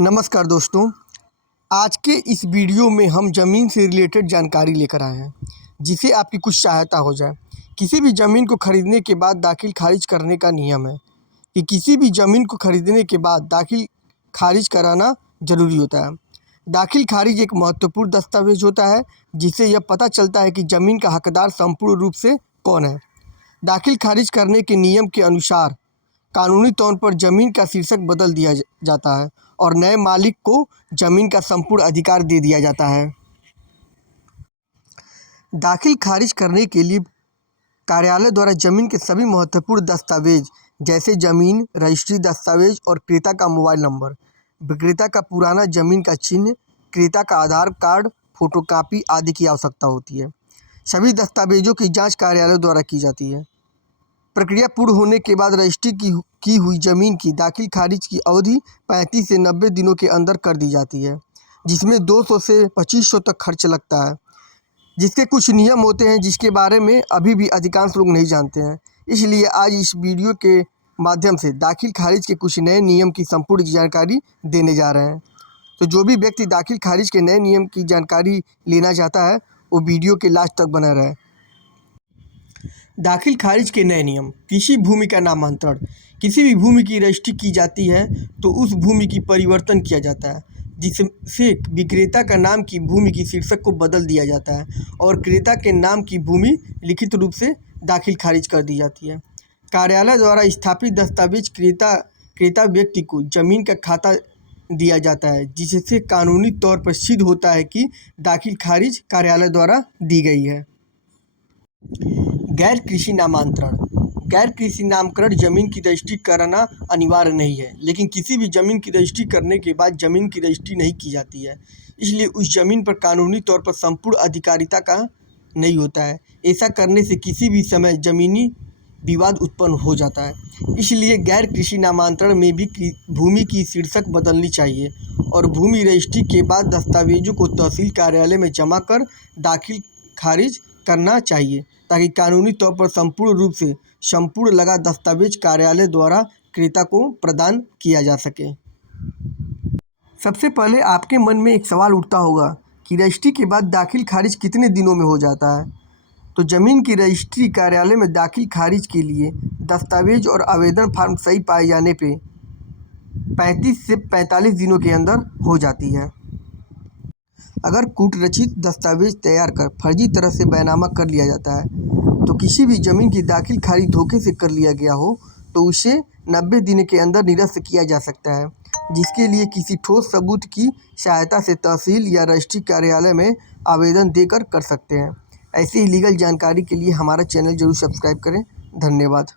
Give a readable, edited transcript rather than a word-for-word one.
नमस्कार दोस्तों, आज के इस वीडियो में हम ज़मीन से रिलेटेड जानकारी लेकर आए हैं जिससे आपकी कुछ सहायता हो जाए। किसी भी ज़मीन को ख़रीदने के बाद दाखिल खारिज करने का नियम है कि किसी भी ज़मीन को ख़रीदने के बाद दाखिल खारिज कराना ज़रूरी होता है। दाखिल खारिज एक महत्वपूर्ण दस्तावेज होता है जिससे यह पता चलता है कि ज़मीन का हकदार संपूर्ण रूप से कौन है। दाखिल खारिज करने के नियम के अनुसार कानूनी तौर पर ज़मीन का शीर्षक बदल दिया जाता है और नए मालिक को ज़मीन का संपूर्ण अधिकार दे दिया जाता है। दाखिल खारिज करने के लिए कार्यालय द्वारा ज़मीन के सभी महत्वपूर्ण दस्तावेज जैसे ज़मीन रजिस्ट्री दस्तावेज और क्रेता का मोबाइल नंबर, विक्रेता का पुराना ज़मीन का चिन्ह, क्रेता का आधार कार्ड, फोटोकॉपी आदि की आवश्यकता होती है। सभी दस्तावेजों की जाँच कार्यालय द्वारा की जाती है। प्रक्रिया पूर्ण होने के बाद रजिस्ट्री की हुई ज़मीन की दाखिल खारिज की अवधि 35 से 90 दिनों के अंदर कर दी जाती है, जिसमें 200 से 2500 तक खर्च लगता है। जिसके कुछ नियम होते हैं जिसके बारे में अभी भी अधिकांश लोग नहीं जानते हैं, इसलिए आज इस वीडियो के माध्यम से दाखिल खारिज के कुछ नए नियम की संपूर्ण जानकारी देने जा रहे हैं। तो जो भी व्यक्ति दाखिल खारिज के नए नियम की जानकारी लेना चाहता है वो वीडियो के लास्ट तक बना रहे। दाखिल खारिज के नए नियम। किसी भूमि का नामांतरण। किसी भी भूमि की रजिस्ट्री की जाती है तो उस भूमि की परिवर्तन किया जाता है, जिससे विक्रेता का नाम की भूमि की शीर्षक को बदल दिया जाता है और क्रेता के नाम की भूमि लिखित रूप से दाखिल खारिज कर दी जाती है। कार्यालय द्वारा स्थापित दस्तावेज क्रेता व्यक्ति को ज़मीन का खाता दिया जाता है, जिससे कानूनी तौर पर सिद्ध होता है कि दाखिल खारिज कार्यालय द्वारा दी गई है। गैर कृषि नामांतरण। गैर कृषि नामकरण ज़मीन की रजिस्ट्री कराना अनिवार्य नहीं है, लेकिन किसी भी ज़मीन की रजिस्ट्री करने के बाद ज़मीन की रजिस्ट्री नहीं की जाती है, इसलिए उस ज़मीन पर कानूनी तौर पर संपूर्ण अधिकारिता का नहीं होता है। ऐसा करने से किसी भी समय ज़मीनी विवाद उत्पन्न हो जाता है। इसलिए गैर कृषि नामांतरण में भी भूमि की शीर्षक बदलनी चाहिए और भूमि रजिस्ट्री के बाद दस्तावेजों को तहसील कार्यालय में जमा कर दाखिल खारिज करना चाहिए, ताकि कानूनी तौर पर संपूर्ण रूप से संपूर्ण लगा दस्तावेज कार्यालय द्वारा क्रेता को प्रदान किया जा सके। सबसे पहले आपके मन में एक सवाल उठता होगा कि रजिस्ट्री के बाद दाखिल खारिज कितने दिनों में हो जाता है। तो ज़मीन की रजिस्ट्री कार्यालय में दाखिल खारिज के लिए दस्तावेज और आवेदन फार्म सही पाए जाने पे 35 से 45 दिनों के अंदर हो जाती है। अगर कूटरचित दस्तावेज तैयार कर फर्जी तरह से बैनामा कर लिया जाता है तो किसी भी ज़मीन की दाखिल खारिज धोखे से कर लिया गया हो तो उसे 90 दिन के अंदर निरस्त किया जा सकता है, जिसके लिए किसी ठोस सबूत की सहायता से तहसील या रजिस्ट्री कार्यालय में आवेदन देकर कर सकते हैं। ऐसी ही लीगल जानकारी के लिए हमारा चैनल जरूर सब्सक्राइब करें। धन्यवाद।